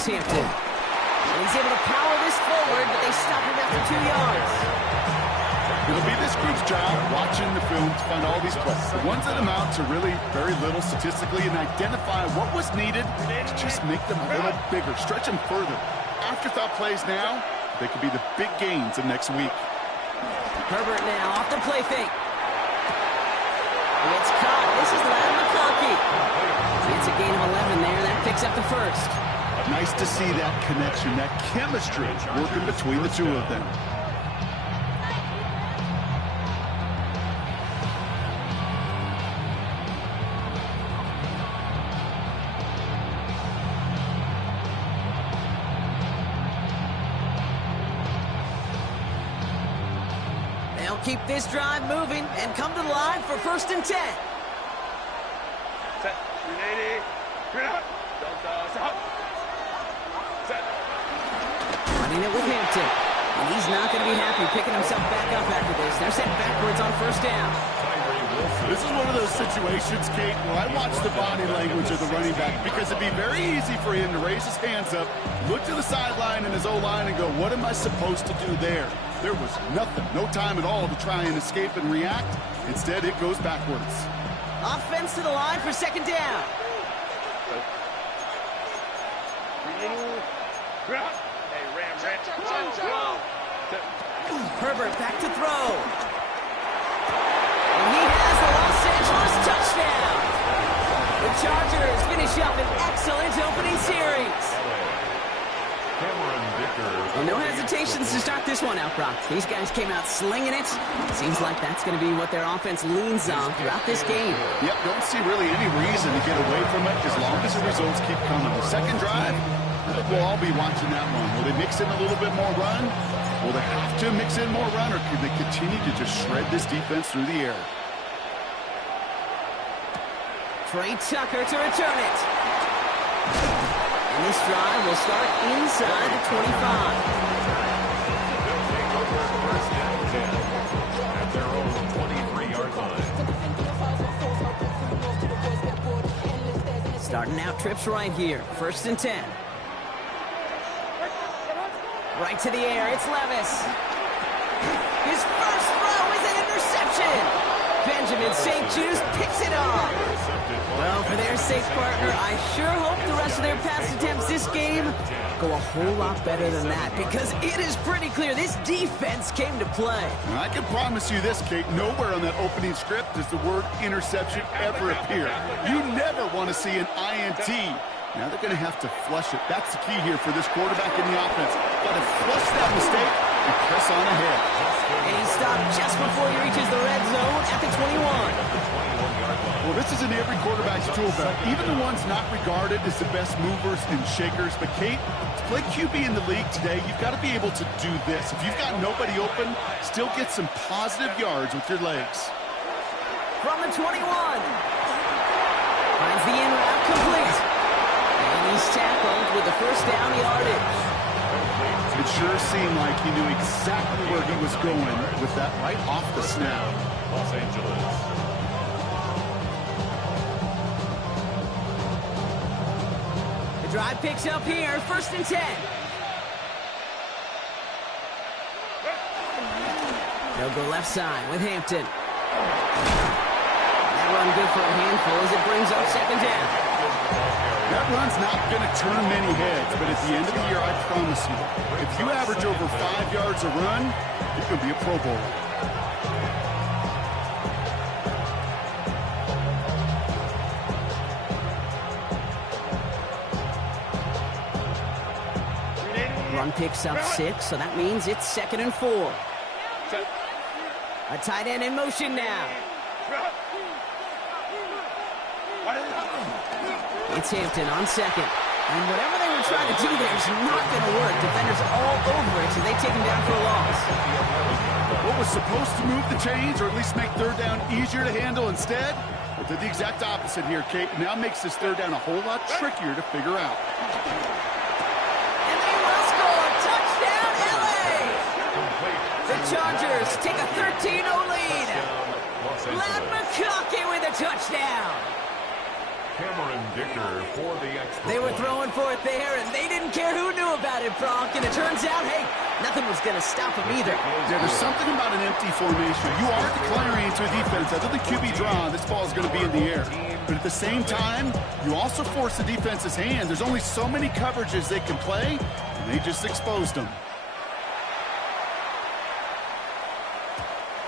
Here's Hampton. And he's able to power this forward, but they stop him after 2 yards. It'll be this group's job watching the film to find all these plays. The ones that amount to really very little statistically and identify what was needed to just make them a little bigger, stretch them further. Afterthought plays now, they could be the big gains of next week. Herbert now off the play fake. It's caught. This is Ladder McConkey. It's a gain of 11 there. That picks up the first. Nice to see that connection, that chemistry working between the two of them. They'll keep this drive moving and come to the line for 1st and 10. Set. 380. Straight out. Stop. Set. Running it with Hampton. And he's not going to be happy picking himself back up after this. They're sent backwards on 1st down. This is one of those situations, Kate, where I watch the body language of the running back because it'd be very easy for him to raise his hands up, look to the sideline and his O-line and go, what am I supposed to do there? There was nothing, no time at all to try and escape and react. Instead, it goes backwards. Offense to the line for 2nd down. Hey, Ram. Herbert back to throw. And he has the Los Angeles touchdown. The Chargers finish up an excellent opening series. And no hesitations to start this one out, Brock. These guys came out slinging it. Seems like that's going to be what their offense leans on throughout this game. Yep, don't see really any reason to get away from it as long as the results keep coming. The second drive, I think we'll all be watching that one. Will they mix in a little bit more run? Will they have to mix in more run, or can they continue to just shred this defense through the air? Trey Tucker to return it. And this drive will start inside the 25. At their own 23-yard line. Starting out trips right here. 1st and 10. Right to the air. It's Levis. His first throw is an interception. Benjamin St. Juice picks it off. Well, for their safe partner, I sure hope the rest of their pass attempts this game go a whole lot better than that, because it is pretty clear this defense came to play. And I can promise you this, Kate, nowhere on that opening script does the word interception ever appear. You never want to see an INT. Now they're going to have to flush it. That's the key here for this quarterback in the offense. Got to flush that mistake and press on ahead. And he stopped just before he reaches the red zone at the 21. Well, this is in every quarterback's tool belt, even the ones not regarded as the best movers and shakers. But, Kate, to play QB in the league today, you've got to be able to do this. If you've got nobody open, still get some positive yards with your legs. From the 21. Finds the in route complete. And he's tackled with the 1st down yardage. It sure seemed like he knew exactly where he was going with that right off the snap. Los Angeles. The drive picks up here, 1st and 10. They'll go left side with Hampton. That run good for a handful as it brings up 2nd down. That run's not going to turn many heads, but at the end of the year, I promise you, if you average over 5 yards a run, you're going to be a Pro Bowler. Run picks up 6, so that means it's 2nd and 4. A tight end in motion now. It's Hampton on 2nd. And whatever they were trying to do there is not going to work. Defenders all over it, so they take him down for a loss. What was supposed to move the chains, or at least make 3rd down easier to handle instead? Well, did the exact opposite here, Kate. Now makes this 3rd down a whole lot trickier to figure out. And they will score. Touchdown, LA! The Chargers take a 13-0 lead. Lad McConkey with a touchdown. They were throwing for it there, and they didn't care who knew about it, Bronk. And it turns out, hey, nothing was going to stop them either. Yeah, there's something about an empty formation. You are declaring to a defense, other than QB draw, this ball is going to be in the air. But at the same time, you also force the defense's hand. There's only so many coverages they can play, and they just exposed them.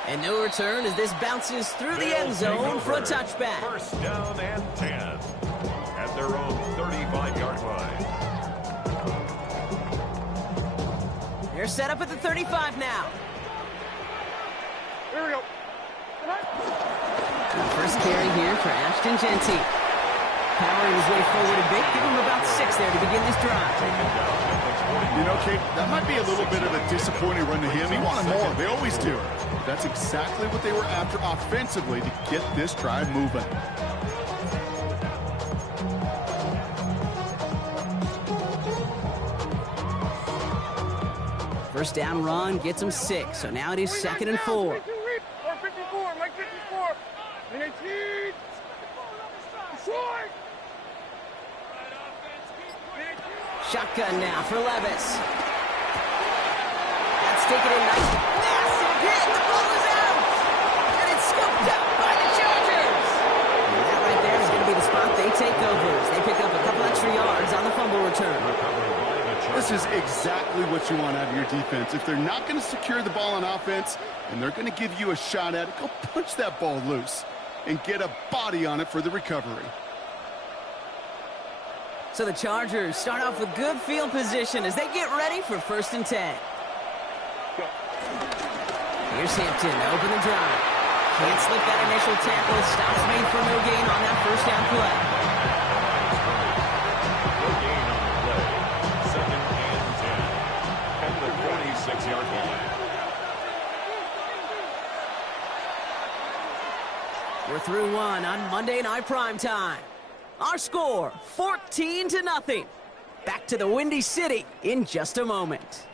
And no return as this bounces through the end zone for a touchback. First down and 10 at their own 35-yard line. They're set up at the 35 now. Here we go. First carry here for Ashton Genty. Powering his way forward a bit. Give him about 6 there to begin this drive. You know, Kate, that might be a little bit of a disappointing run to him. He wanted more. They always do. That's exactly what they were after offensively to get this drive moving. First down run gets him 6. So now it is 2nd and 4. 54, Mike 54. 19. Short. Shotgun now for Levis. That's taken in nice. Massive hit. The ball is out. And it's scooped up by the Chargers. And that right there is going to be the spot they take over as they pick up a couple extra yards on the fumble return. This is exactly what you want out of your defense. If they're not going to secure the ball on offense and they're going to give you a shot at it, go punch that ball loose and get a body on it for the recovery. So the Chargers start off with good field position as they get ready for 1st and 10. Here's Hampton to open the drive. Can't slip that initial tackle. Stops made for no gain on that first down play. No gain on the play. 2nd and 10 at the 46-yard line. We're through one on Monday Night Primetime. Our score, 14-0. Back to the Windy City in just a moment.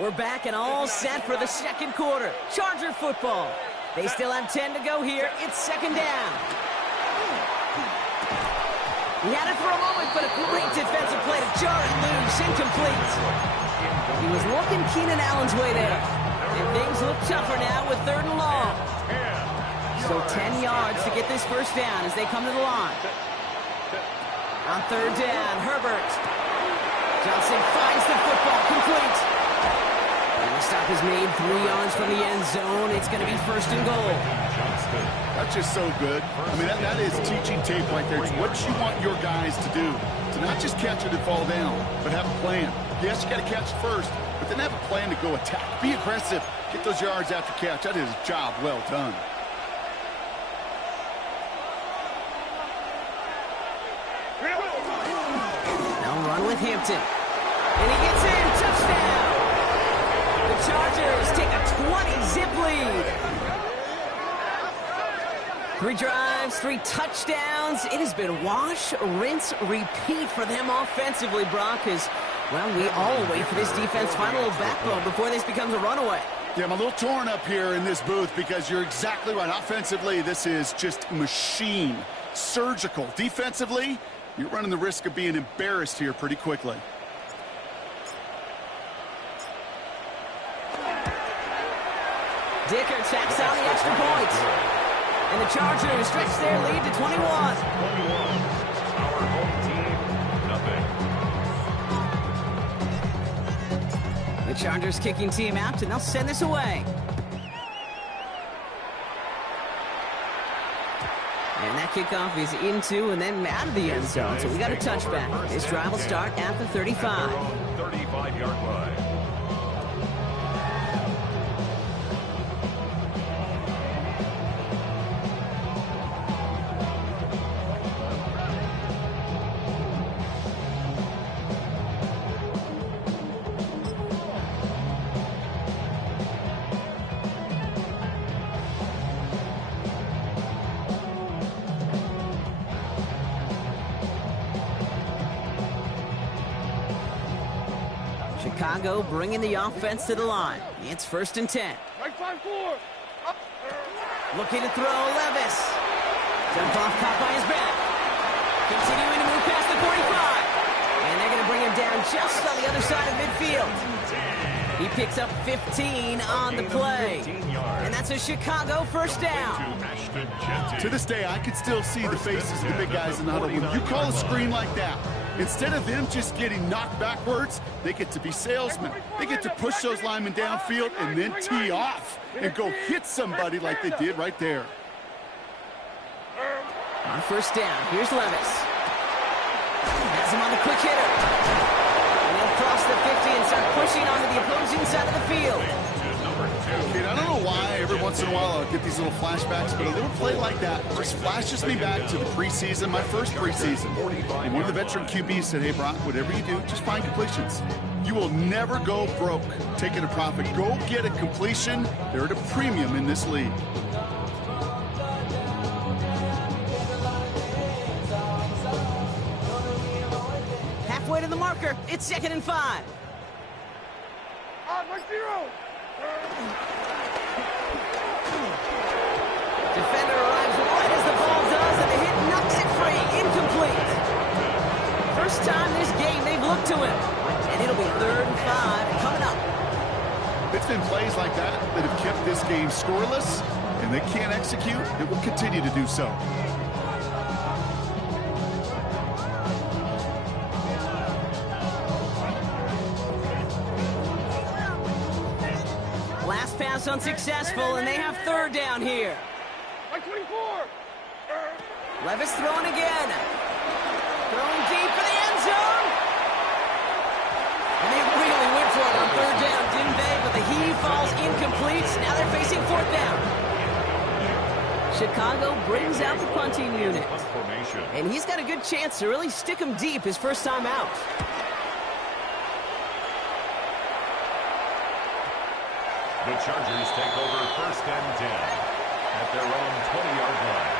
We're back and all set for the 2nd quarter. Charger football. They still have 10 to go here. It's 2nd down. He had it for a moment, but a great defensive play to jar it loose. Incomplete. He was looking Keenan Allen's way there. And things look tougher now with 3rd and long. So 10 yards to get this first down as they come to the line. On 3rd down, Herbert. Johnson finds the football, complete. And the stop is made 3 yards from the end zone. It's going to be 1st and goal. That's just so good. I mean, that is teaching tape right there. It's what you want your guys to do. To not just catch it and fall down, but have a plan. Yes, you got to catch first, but then have a plan to go attack. Be aggressive. Get those yards after catch. That is a job well done. Now run with Hampton. And he gets in. Touchdown. The Chargers take a 20-zip lead. 3 drives, 3 touchdowns. It has been wash, rinse, repeat for them offensively, Brock, as, well, we all wait for this defense to find a little backbone before this becomes a runaway. Yeah, I'm a little torn up here in this booth because you're exactly right. Offensively, this is just machine, surgical. Defensively, you're running the risk of being embarrassed here pretty quickly. Dicker tacks on the extra point. And the Chargers stretch their lead to 21. Our home team, nothing. The Chargers kicking team out, and they'll send this away. And that kickoff is into and then out of the end zone. So we got a touchback. This drive will start at the 35. 35-yard line. Chicago bringing the offense to the line. It's 1st and 10. Right side 4. Up. Looking to throw, Levis. Dumped off, caught by his back. Continuing to move past the 45. And they're going to bring him down just on the other side of midfield. He picks up 15 on the play. And that's a Chicago first down. To this day, I can still see the faces of the big guys in the huddle. When you call a screen like that, instead of them just getting knocked backwards, they get to be salesmen. They get to push those linemen downfield and then tee off and go hit somebody like they did right there. On 1st down, here's Levis. Has him on the quick hitter. And he'll cross the 50 and start pushing onto the opposing side of the field. Kid, I don't know why every once in a while I'll get these little flashbacks, but a little play like that just flashes me back to the preseason, my first preseason. And one of the veteran QBs said, hey, Brock, whatever you do, just find completions. You will never go broke taking a profit. Go get a completion. They're at a premium in this league. Halfway to the marker. It's 2nd and 5. Right 0. Defender arrives right as the ball does, and the hit knocks it free. Incomplete. First time this game they've looked to him. And it'll be 3rd and 5 coming up. It's been plays like that that have kept this game scoreless, and they can't execute. It will continue to do so. Last pass unsuccessful, and they have 3rd down here. Right 24. Levis throwing again. Throwing deep for the end zone. And they really went for it on 3rd down, didn't they? But the heave falls incomplete. Now they're facing 4th down. Chicago brings out the punting unit. And he's got a good chance to really stick him deep his first time out. The Chargers take over 1st and 10 at their own 20-yard line.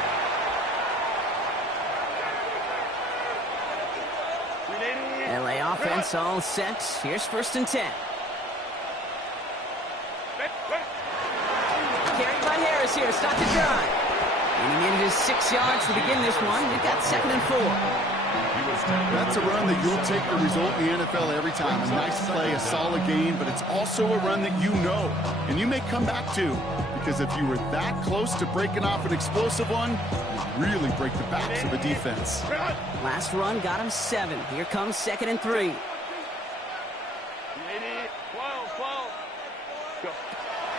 LA offense all set. Here's 1st and 10. Carried by Harris here to start the drive. Getting into 6 yards to begin this one. We've got 2nd and 4. That's a run that you'll take the result in the NFL every time. A nice play, a solid game, but it's also a run that you know and you may come back to, because if you were that close to breaking off an explosive one, you really break the backs of a defense. Last run got him 7. Here comes 2nd and 3.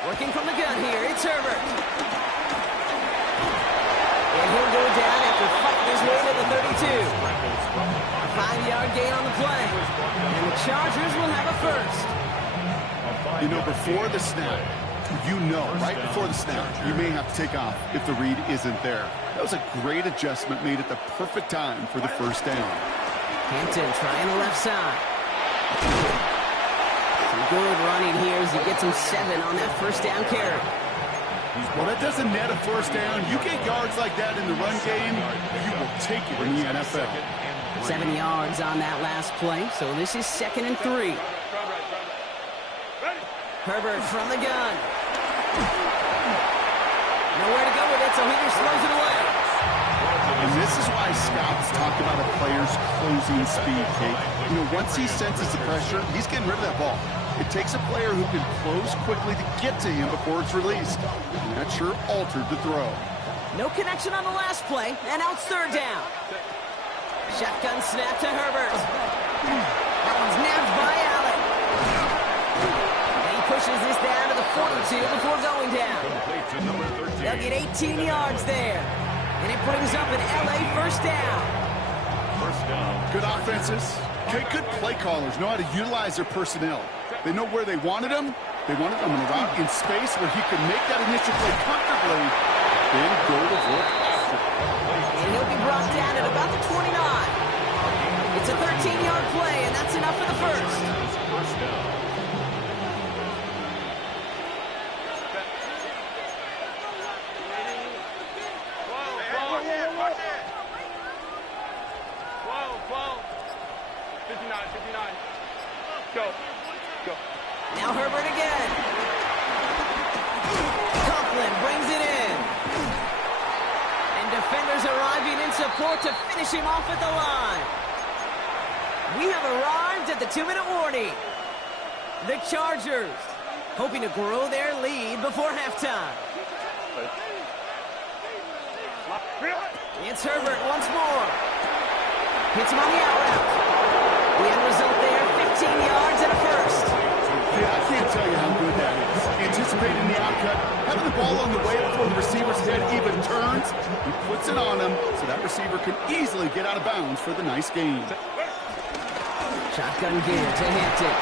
Working from the gun here, it's Herbert. And he'll go down after fighting his way to the 32. A 5-yard gain on the play. And the Chargers will have a first. You know, before the snap, right before the snap, you may have to take off if the read isn't there. That was a great adjustment made at the perfect time for the first down. Hampton trying the left side. Some good running here as he gets him 7 on that first down carry. Well, that doesn't net a first down. You get yards like that in the run game, you will take it in the NFL. 7 yards on that last play, so this is 2nd and 3. Herbert from the gun. Nowhere to go with it, so he just throws it away. And this is why scouts talk about a player's closing speed, Kate. You know, once he senses the pressure, he's getting rid of that ball. It takes a player who can close quickly to get to him before it's released. And that sure altered the throw. No connection on the last play, and now it's 3rd down. Shotgun snap to Herbert. That one's nabbed by Allen. And he pushes this down to the 42 before going down. They'll get 18 yards there. And it brings up an LA first down. Good offenses. Okay, good play callers know how to utilize their personnel. They know where they wanted him. They wanted him in a route in space where he could make that initial play comfortably, then go to work after. And he'll be brought down at about the 29. It's a 13-yard play, and that's enough for the first. Go. support to finish him off at the line. We have arrived at the 2-minute warning. The Chargers hoping to grow their lead before halftime. It's Herbert once more. Hits him on the out route. The end result there, 15 yards and a first. Yeah, I can't tell you how good that is. Anticipating the outcut, having the ball on the way before the receiver's head even turns. He puts it on him so that receiver can easily get out of bounds for the nice gain. Shotgun gear to Hampton.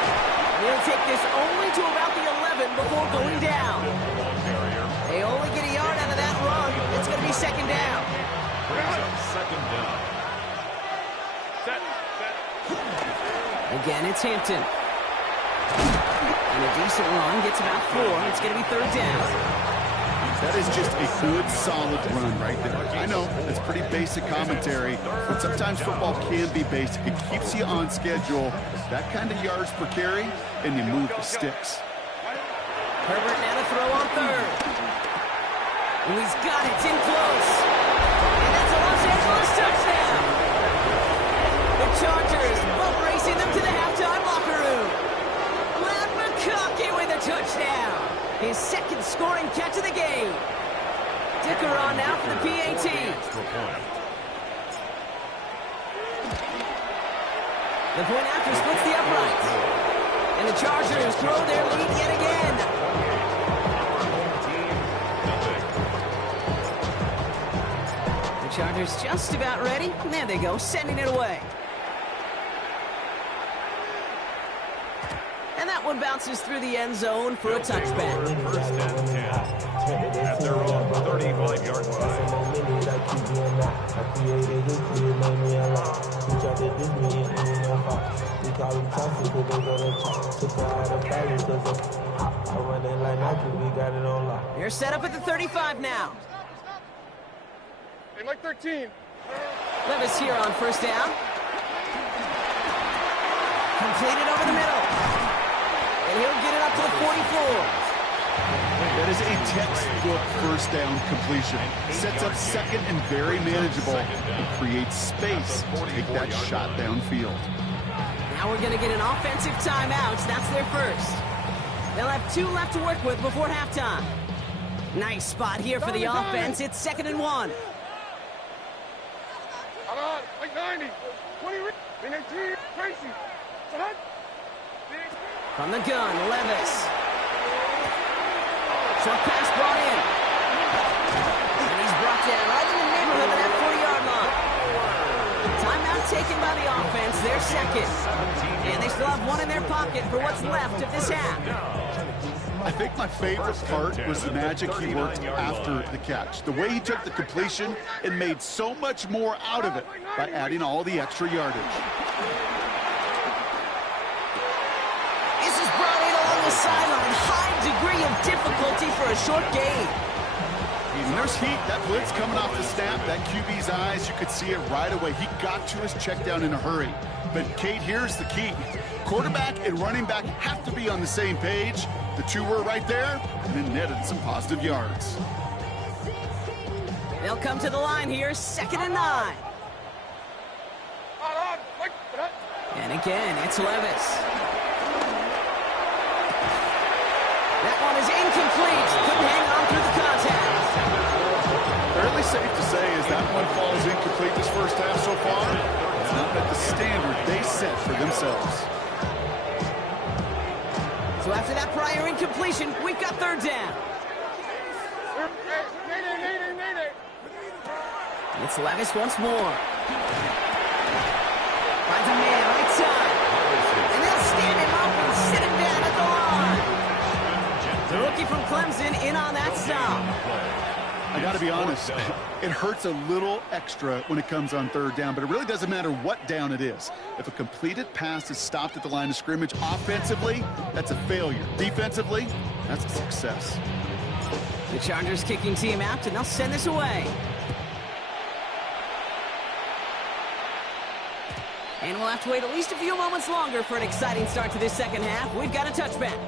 He'll take this only to about the 11 before going down. They only get a yard out of that run. It's going to be second down. Second down. Again, it's Hampton. And a decent run gets about 4. It's going to be third down. That is just a good, solid run right there. I know, it's pretty basic commentary, but sometimes football can be basic. It keeps you on schedule. That kind of yards per carry, and you move the sticks. Herbert now to throw on third. And he's got it. It's in close. And that's a Los Angeles touchdown. The Chargers both racing them to the halftime locker room. Matt McConkey with a touchdown. His second scoring catch of the game. Dicker on now for the PAT. The point after splits the uprights. And the Chargers grow their lead yet again. The Chargers just about ready. And there they go, sending it away. And that one bounces through the end zone for a touchback. First and 10 at their own 35-yard line. They're set up at the 35 now. In like 13. Levis here on first down. Completed over the middle. And he'll get it up to the 44. That is a textbook first down completion. Sets up second and very manageable and creates space to take that shot downfield. Now we're going to get an offensive timeout. That's their first. They'll have 2 left to work with before halftime. Nice spot here for the offense. It's 2nd and 1. Come on, like 90. 20, 18, Tracy. From the gun, Levis. Short pass brought in. And he's brought down right in the neighborhood of that 40-yard line. Timeout taken by the offense, their second. And they still have 1 in their pocket for what's left of this half. I think my favorite part was the magic he worked after the catch. The way he took the completion and made so much more out of it by adding all the extra yardage. This is brought in along the sideline. High degree of difficulty for a short gain. And there's heat. That blitz coming off the snap. That QB's eyes, you could see it right away. He got to his check down in a hurry. But, Kate, here's the key. Quarterback and running back have to be on the same page. The 2 were right there, and then netted some positive yards. They'll come to the line here, 2nd and 9. And again, it's Levis. That one is incomplete. Couldn't hang on through the contact. Fairly safe to say as that one falls incomplete this first half so far. It's not met the standard they set for themselves. So after that prior incompletion, we've got 3rd down. It's Levis once more. Finds a man right side. And they'll stand him up and sit him down at the line. The rookie from Clemson in on that stop. I got to be honest, it hurts a little extra when it comes on 3rd down, but it really doesn't matter what down it is. If a completed pass is stopped at the line of scrimmage offensively, that's a failure. Defensively, that's a success. The Chargers kicking team out, and they'll send this away. And we'll have to wait at least a few moments longer for an exciting start to this second half. We've got a touchback.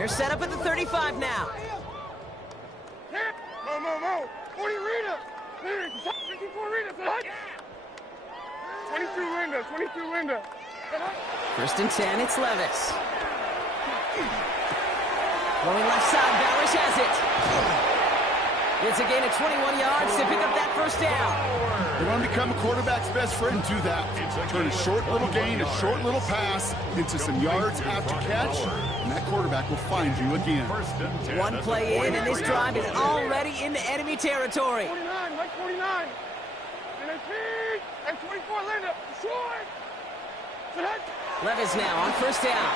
They're set up at the 35 now. Mo. 40 Rita. 54 Rita. 22 Linda. First and 10, it's Levis. Going left side, Bowers has it. It's a gain of 21 yards to pick up that first down. You want to become a quarterback's best friend, do that. Turn a short little gain, a short little pass into some yards after catch, and that quarterback will find you again. One play in, and this drive is already into enemy territory. 49, Mike 49. And 24 Linda. Short. Levis now on first down.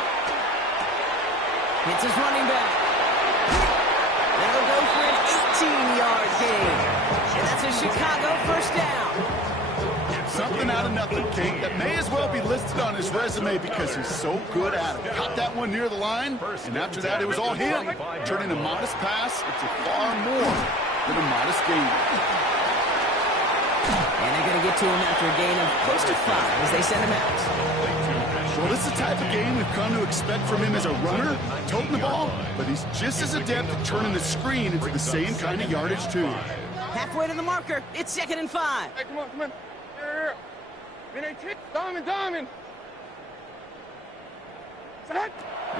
Hits his running back. That'll go for an 18-yard gain. And that's a Chicago first down. Something out of nothing, Kate, that may as well be listed on his resume because he's so good at it. Caught that one near the line, and after that it was all him. Turning a modest pass into far more than a modest gain. And they're going to get to him after a gain of close to 5 as they send him out. Well, this is the type of game we've come to expect from him as a runner, toting the ball, but he's just as adept at turning the screen into the same kind of yardage, too. Halfway to the marker, it's 2nd and 5. Hey, come on. Diamond.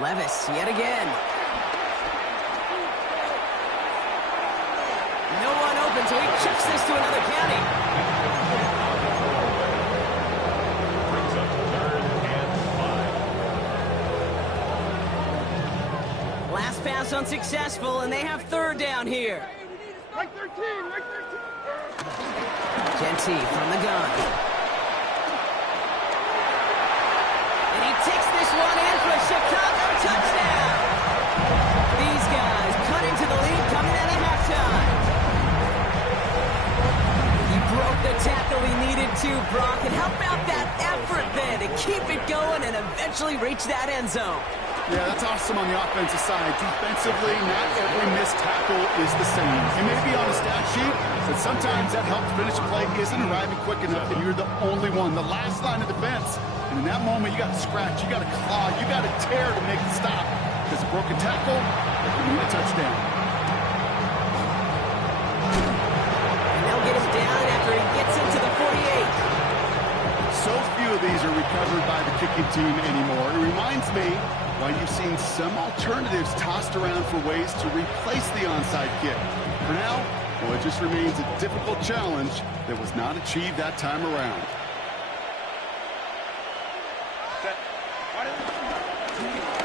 Levis, yet again. No one open, so he chucks this to another county. Last pass unsuccessful, and they have 3rd down here. Mike 13. Genty from the gun. And he takes this one in for a Chicago touchdown. These guys cut into the lead coming out of halftime. He broke the tackle he needed to, Brock, and how about that effort then to keep it going and eventually reach that end zone? Yeah, that's awesome on the offensive side. Defensively, not every missed tackle is the same. You may be on a stat sheet, but sometimes that help to finish a play isn't arriving quick enough, and you're the only one, the last line of defense. And in that moment, you got to scratch, you got to claw, you got to tear to make the stop. Because a broken tackle, that could mean a touchdown. And they'll get him down after he gets into the 48. So few of these are recovered by the kicking team anymore. It reminds me why you've seen some alternatives tossed around for ways to replace the onside kick. For now, well, it just remains a difficult challenge that was not achieved that time around.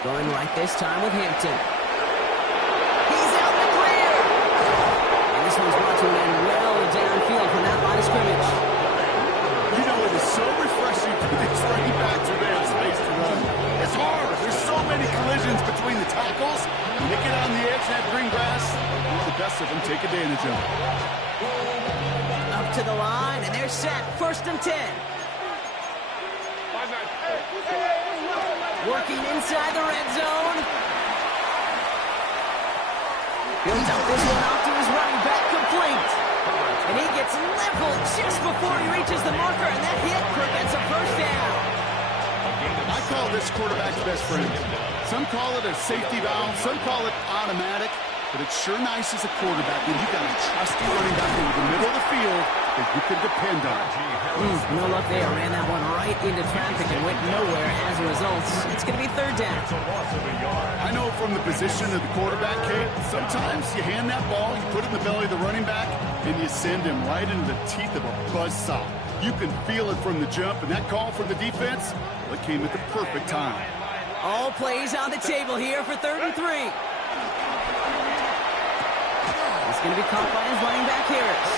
Going right this time with Hampton. He's out in the clear. And this one's brought to an end well downfield from that line of scrimmage. You know, it is so refreshing for these running backs when they have space to run. It's hard. There's so many collisions between the tackles. They get on the edge, that green grass. The best of them take advantage of it. Up to the line, and they're set. 1st and 10. Working inside the red zone. Builds up this one off to his running back, complete. And he gets leveled just before he reaches the marker, and that hit prevents a first down. I call this quarterback's best friend. Some call it a safety valve, some call it automatic, but it's sure nice as a quarterback when you got a trusty running back in the middle of the field that you can depend on. No luck there. Ran that one right into traffic and went nowhere as a result. It's going to be 3rd down. I know from the position of the quarterback, Kate, sometimes you hand that ball, you put it in the belly of the running back, and you send him right into the teeth of a buzzsaw. You can feel it from the jump, and that call from the defense, well, it came at the perfect time. All plays on the table here for 3rd and 3. It's going to be caught by his running back, Harris.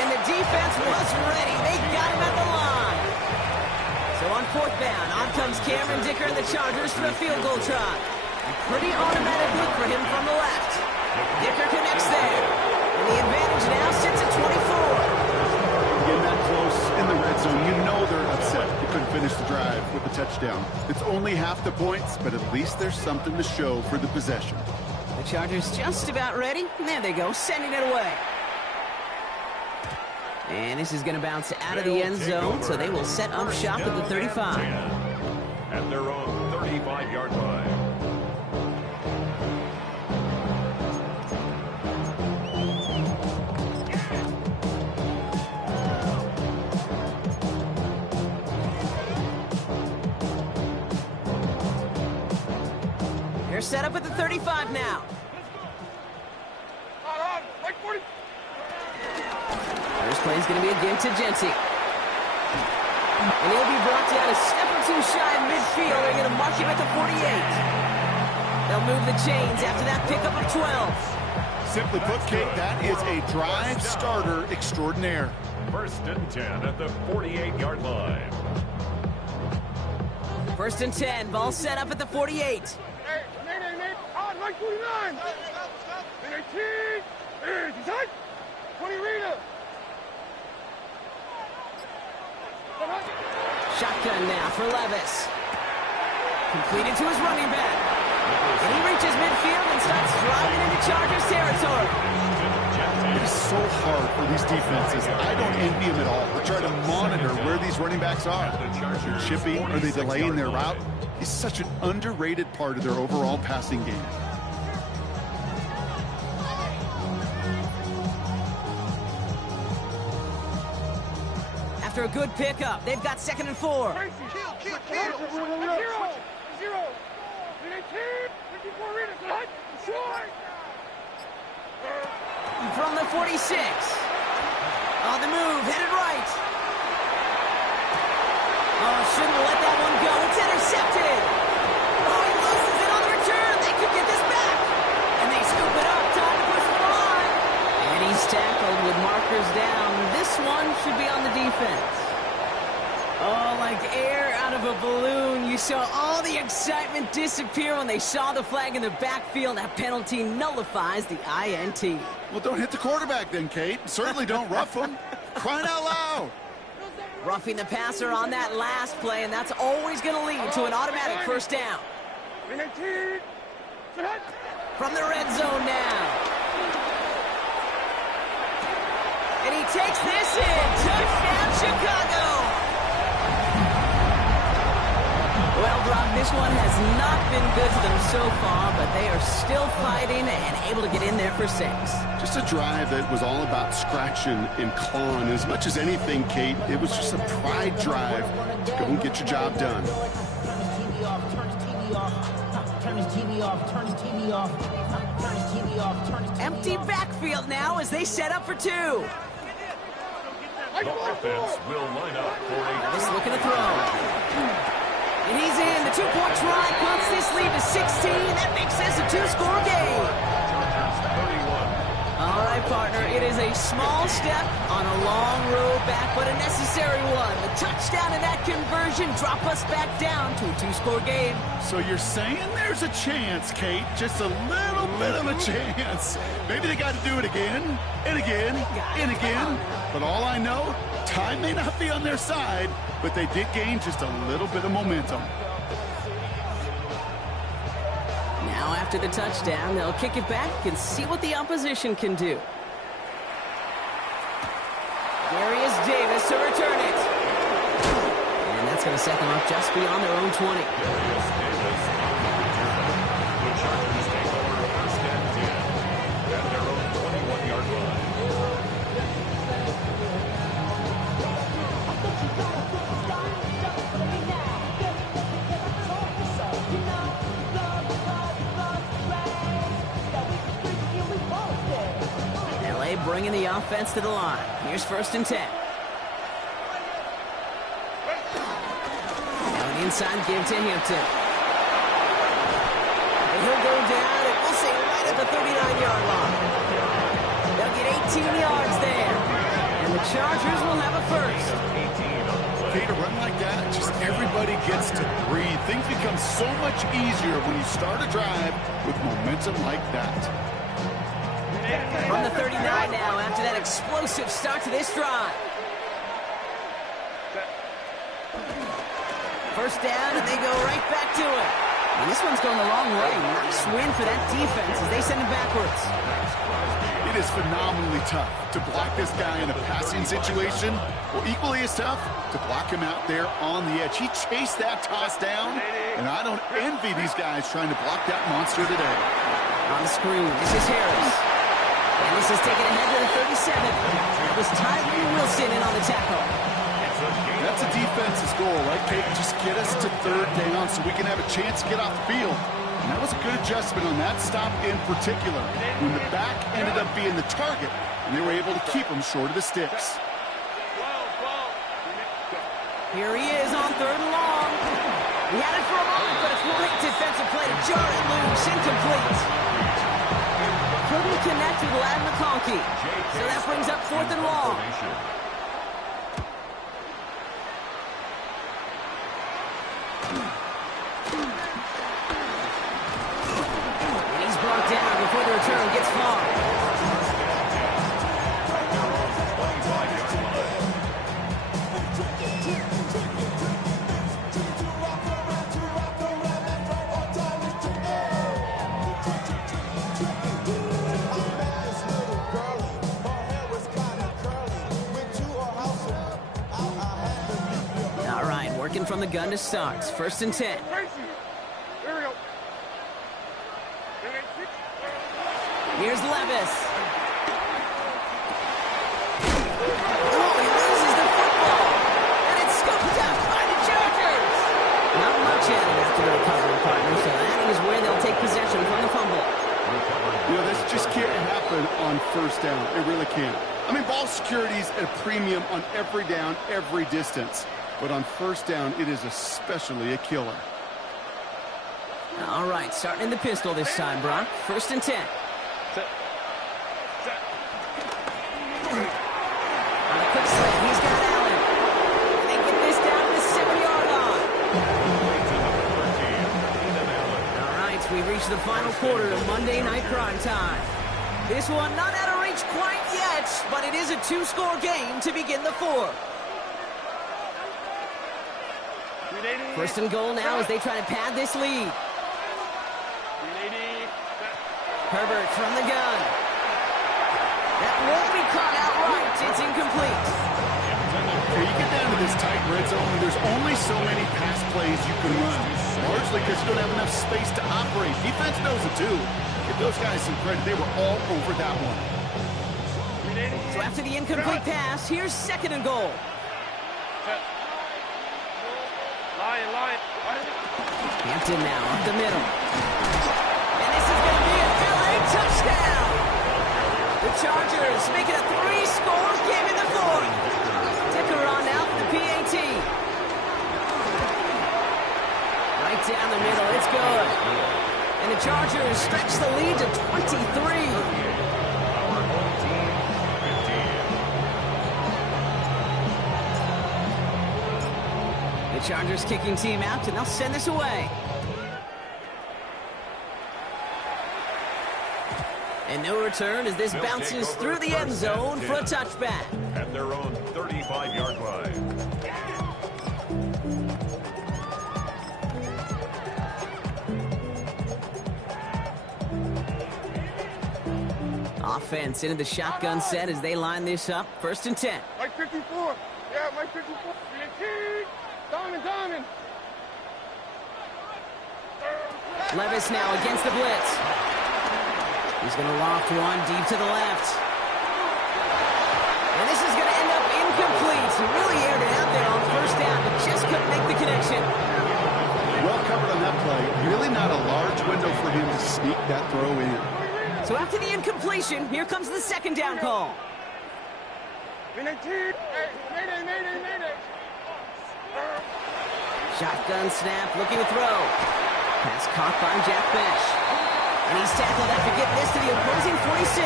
And the defense was ready. They got him at the line. So on 4th down, on comes Cameron Dicker and the Chargers for a field goal try. A pretty automatic look for him from the left. Dicker connects there. And the advantage now sits at 24. Getting that close in the red zone, you know they're upset. They couldn't finish the drive with a touchdown. It's only half the points, but at least there's something to show for the possession. The Chargers just about ready. There they go, sending it away. And this is going to bounce out of the end zone, so they will set up shop at the 35. At their own 35-yard line. They're set up at the 35 now. Like 40. First play is going to be a give to Genty. And he'll be brought down a step or two shy of midfield. They're going to mark him at the 48. They'll move the chains after that pickup of 12. Simply put, Kate, that is a drive starter extraordinaire. First and 10 at the 48-yard line. First and 10, ball set up at the 48. Hey, Nate, on like 49. 18. He's hot. 20 Rita. Shotgun now for Levis. Completed to his running back. And he reaches midfield and starts driving into Chargers territory. It is so hard for these defenses. I don't envy them at all. They're trying to monitor where these running backs are. They're chipping, are they delaying their route? He's such an underrated part of their overall passing game. After a good pickup, they've got 2nd and 4. Kill. 0. 18. 54 Rita. Hot. Short. From the 46. On the move, headed right. Oh, shouldn't have let that one go. It's intercepted. Oh, he loses it on the return. They could get this back. And they scoop it up. Time to push the line. And he's tackled with markers down. This one should be on the defense. Oh, like air out of a balloon. You saw all the excitement disappear when they saw the flag in the backfield. That penalty nullifies the INT. Well, don't hit the quarterback then, Kate. Certainly don't rough him. Crying out loud. Roughing the passer on that last play, and that's always going to lead to an automatic first down. 18. From the red zone now. And he takes this in. Touchdown, Chicago. Well, Brock, this one has not been good for them so far, but they are still fighting and able to get in there for 6. Just a drive that was all about scratching and clawing. As much as anything, Kate, it was just a pride drive. Go and get your job done. Empty backfield now as they set up for 2. The offense will line up for a Just looking to throw. And he's in. The 2-point try cuts this lead to 16. That makes this a 2-score game. All right, partner. It is a small step on a long road back, but a necessary one. The touchdown and that conversion drop us back down to a 2-score game. So you're saying there's a chance, Kate, just a little bit of a chance. Maybe they got to do it again and again and again. But all I know, time may not be on their side, but they did gain just a little bit of momentum. Now after the touchdown, they'll kick it back and see what the opposition can do. Darius Davis to return it. And that's going to set them up just beyond their own 20. Darius Davis on the return. The Chargers take over first and 10 at their own 21-yard line. Bringing the offense to the line. Here's first and 10. Now an inside give to Hampton. And he'll go down, and we'll say right at the 39-yard line. They'll get 18 yards there. And the Chargers will have a first. Kate, a run like that, just everybody gets to breathe. Things become so much easier when you start a drive with momentum like that. From the 39 now after that explosive start to this drive. First down, and they go right back to it. And this one's going the wrong way. Nice win for that defense as they send it backwards. It is phenomenally tough to block this guy in a passing situation. Well, equally as tough to block him out there on the edge. He chased that toss down, and I don't envy these guys trying to block that monster today. On the screen, this is Harris. And this is taken ahead to the 37. It was Tyree Wilson in on the tackle. That's a defense's goal, right, Kate? Just get us to third down so we can have a chance to get off the field. And that was a good adjustment on that stop in particular, when the back ended up being the target, and they were able to keep him short of the sticks. Here he is on 3rd and long. He had it for a moment, but a great defensive play to jar it loose, incomplete. Couldn't connect with Lad McConkey. So that brings up 4th and long. And he's brought down before the return gets far. Working from the gun to start. 1st and 10. Here's Levis. Oh, he loses the football. And it's scooped up by the Chargers. Not much added after the recovery, partner, so that is where they'll take possession from the fumble. You know, this just can't happen on 1st down. It really can't. I mean, ball security's at a premium on every down, every distance. But on 1st down, it is especially a killer. All right, starting in the pistol this time, Brock. 1st and 10. On a quick slant, he's got Allen. They get this down to the 7-yard line. All right, we reach the final quarter of Monday Night Prime Time. This one not out of reach quite yet, but it is a 2-score game to begin the 4th. 1st and goal now as they try to pad this lead. Herbert from the gun. That won't be caught outright. It's incomplete. Okay, you get down to this tight red zone, and there's only so many pass plays you can run, largely because you don't have enough space to operate. Defense knows it too. Give those guys some credit. They were all over that one. So after the incomplete pass, here's 2nd and goal. Hampton now up the middle. And this is going to be a LA touchdown. The Chargers make it a 3-score game in the 4th. Ticker on out for the PAT. Right down the middle. It's good. And the Chargers stretch the lead to 23. Chargers kicking team out, and they'll send this away. And no return as this bounces through the end zone for a touchback. At their own 35-yard line. Offense into the shotgun set as they line this up. 1st and 10. Mike 54. Yeah, Mike 54. Diamond. Levis now against the blitz. He's going to loft one deep to the left. And this is going to end up incomplete. He really aired it out there on 1st down, but just couldn't make the connection. Well covered on that play. Really not a large window for him to sneak that throw in. So after the incompletion, here comes the 2nd down call. Mayday. Shotgun snap, looking to throw. Pass caught by Jack Besh. And he's tackled after getting this to the opposing 46.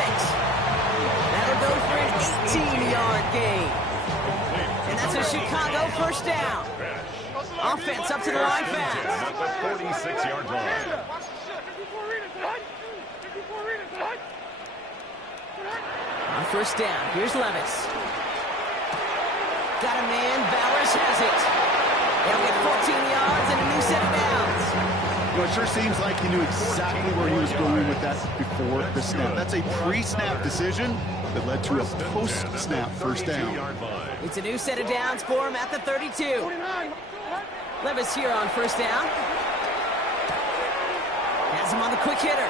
That'll go for an 18-yard gain. And that's a Chicago 1st down. Offense up to the line fast. At the 46-yard line. On 1st down, here's Levis. Got a man, Bowers has it. They'll get 14 yards and a new set of downs. You know, it sure seems like he knew exactly where he was going with that before the snap. That's a pre-snap decision that led to a post-snap 1st down. It's a new set of downs for him at the 32. Levis here on 1st down. Has him on the quick hitter.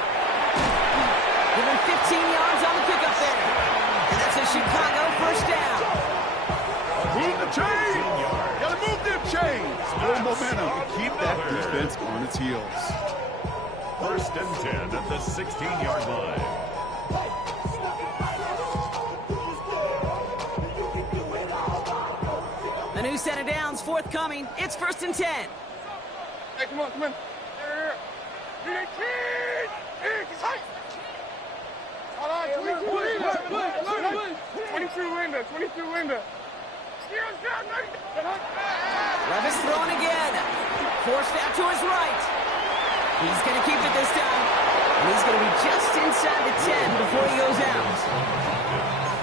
Give him 15 yards on the pickup there. And that's a Chicago 1st down. Move the chain! Gotta move them chains! Build momentum and keep that defense on its heels. First and 10 at the 16-yard line. A new set of downs forthcoming. It's first and 10. Hey, come on, come on. Here. 22 Linda, 22 Linda. Levis throwing again. Forced out to his right. He's going to keep it this time. And he's going to be just inside the 10 before he goes out.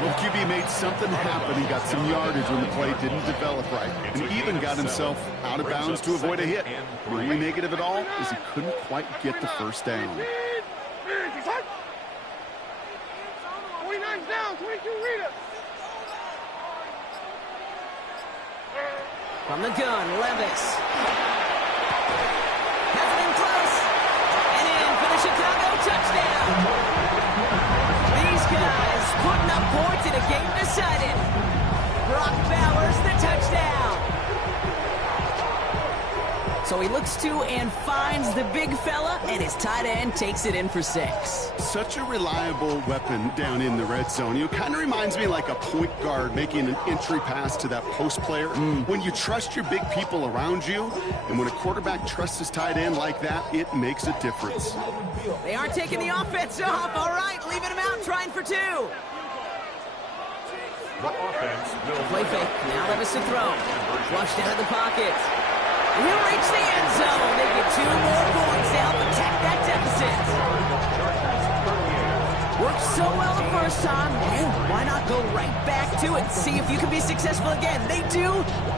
Well, QB made something happen. He got some yardage when the play didn't develop right. And even got himself out of bounds to avoid a hit. The only negative at all is he couldn't quite get the first down. 29's down, 22 Rita. From the gun, Levis. Has it in close. And in for the Chicago touchdown. These guys putting up points in a game decided. Brock Bowers the touchdown. So he looks to and finds the big fella, and his tight end takes it in for 6. Such a reliable weapon down in the red zone. You know, kind of reminds me like a point guard making an entry pass to that post player. When you trust your big people around you, and when a quarterback trusts his tight end like that, it makes a difference. They aren't taking the offense off. All right, leaving him out, trying for 2. The offense will Play fake. Now Levis to throw. Flushed out of the pocket. He'll reach the end zone. They get 2 more points to help attack that deficit. Worked so well the first time. Well, why not go right back to it? See if you can be successful again. They do,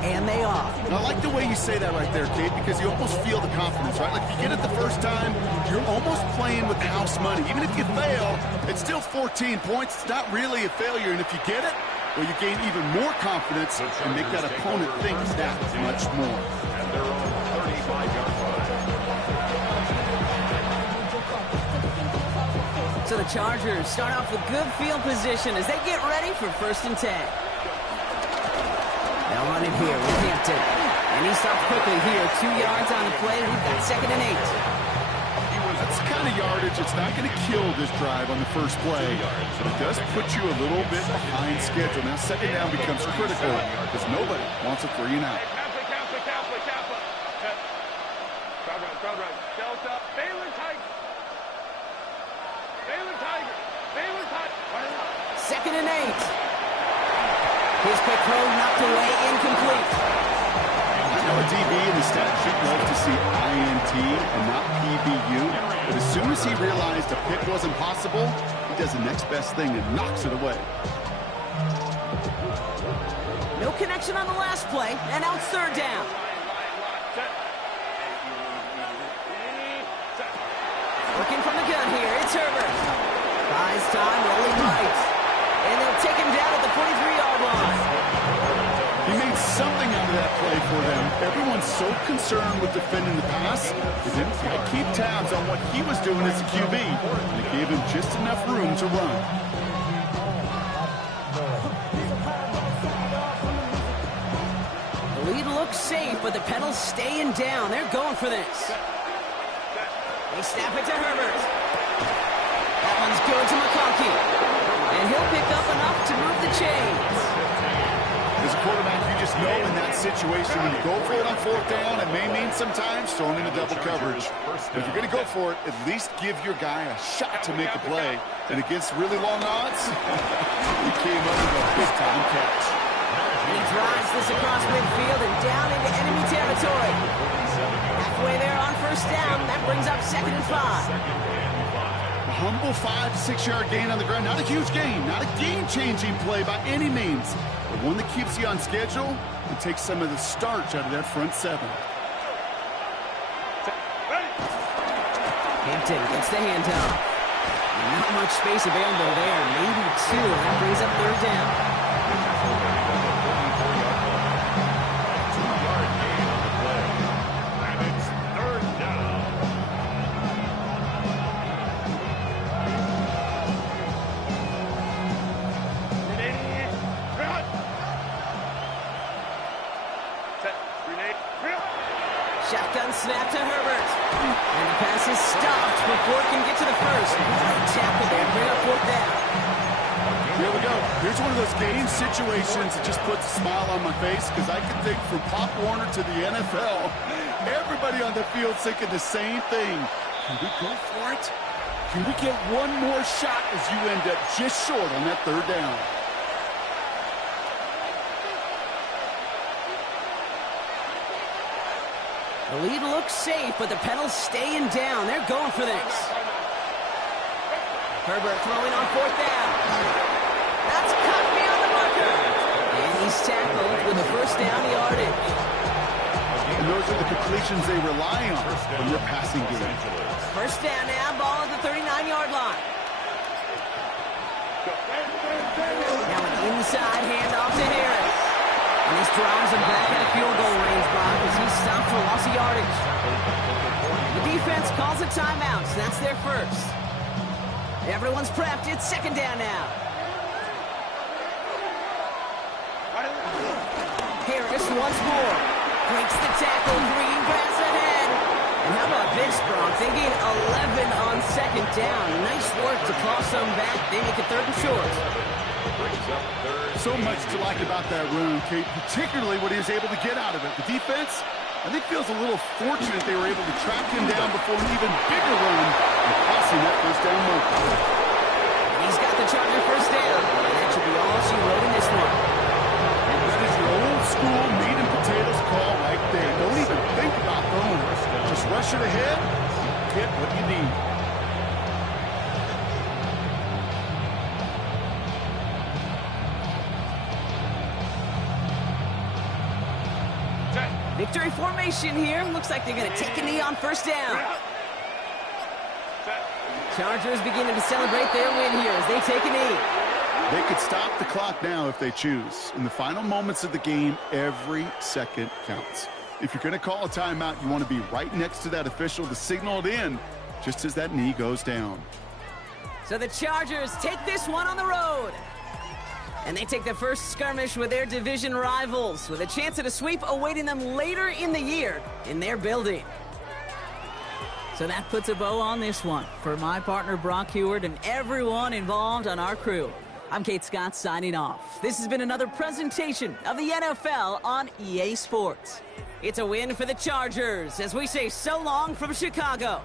and they are. I like the way you say that right there, Kate, because you almost feel the confidence, right? Like if you get it the first time, you're almost playing with house money. Even if you fail, it's still 14 points. It's not really a failure, and if you get it, well, you gain even more confidence and make that opponent think that much more. and their own 35-yard line. So the Chargers start off with good field position as they get ready for first and 10. They'll run it here with Hampton. And he stops quickly here. 2 yards on the play, and we've got second and 8. That's the kind of yardage it's not going to kill this drive on the first play, but it does put you a little bit behind schedule. Now, second down becomes critical because nobody wants a 3 and out. Crowd right. Delta. Baylor Tiger. Baylor Tiger. Baylor Tiger. Second and 8. His quick throw knocked away, incomplete. I know a DB in the stat sheet loves to see INT and not PBU, but as soon as he realized a pick wasn't possible, he does the next best thing and knocks it away. No connection on the last play, and now it's third down. Working from the gun here, it's Herbert. Buys time, rolling right. And they'll take him down at the 43-yard line. He made something out of that play for them. Everyone's so concerned with defending the pass, they didn't quite keep tabs on what he was doing as a QB. And it gave him just enough room to run. The lead looks safe, but the pedal's staying down. They're going for this. They snap it to Herbert. That one's good to McConkey. And he'll pick up enough to move the chains. As a quarterback, you just know in that situation, when you go for it on fourth down, it may mean sometimes throwing into double coverage. But if you're going to go for it, at least give your guy a shot to make a play. And against really long odds, he came up with a big-time catch. And he drives this across midfield and down into enemy territory. Halfway there on first down, that brings up second and 5. A humble 5 to 6 yard gain on the ground. Not a huge gain, not a game-changing play by any means, but one that keeps you on schedule and takes some of the starch out of that front 7. Hampton gets the handoff. Not much space available there, maybe 2, and that brings up third down. Shotgun snap to Herbert. And the pass is stopped before it can get to the first. Great tackle there. Bring up 4th down. Here we go. Here's one of those game situations that just puts a smile on my face because I can think from Pop Warner to the NFL, everybody on the field thinking the same thing. Can we go for it? Can we get one more shot as you end up just short on that 3rd down? The lead looks safe, but the pedals staying down. They're going for this. Herbert throwing on 4th down. That's cut beyond the marker. And he's tackled with the 1st down yardage. And those are the completions they rely on in their passing game. 1st down now, ball at the 39-yard line. Now an inside handoff to Harris. And this drives him back at a field goal range, Brock, as he stopped for loss of yardage. The defense calls a timeout, so that's their first. Everyone's prepped. It's 2nd down now. Harris once more. Breaks the tackle. Green grass ahead. And how about this, Brock? They gain 11 on 2nd down. Nice work to claw some back. They make it 3rd and short. So much to like about that run, Kate, particularly what he was able to get out of it. The defense, I think, feels a little fortunate they were able to track him down before an even bigger run and crossing that 1st down marker. He's got the Charger 1st down. And that should be all she wrote in this one. That is your old school meat and potatoes call right there. Don't even think about throwing. Just rush it ahead and get what you need. Victory formation here. Looks like they're going to take a knee on 1st down. Chargers beginning to celebrate their win here as they take a knee. They could stop the clock now if they choose. In the final moments of the game, every second counts. If you're going to call a timeout, you want to be right next to that official to signal it in just as that knee goes down. So the Chargers take this one on the road. And they take the first skirmish with their division rivals, with a chance at a sweep awaiting them later in the year in their building. So that puts a bow on this one. For my partner Brock Heward and everyone involved on our crew, I'm Kate Scott signing off. This has been another presentation of the NFL on EA Sports. It's a win for the Chargers as we say so long from Chicago.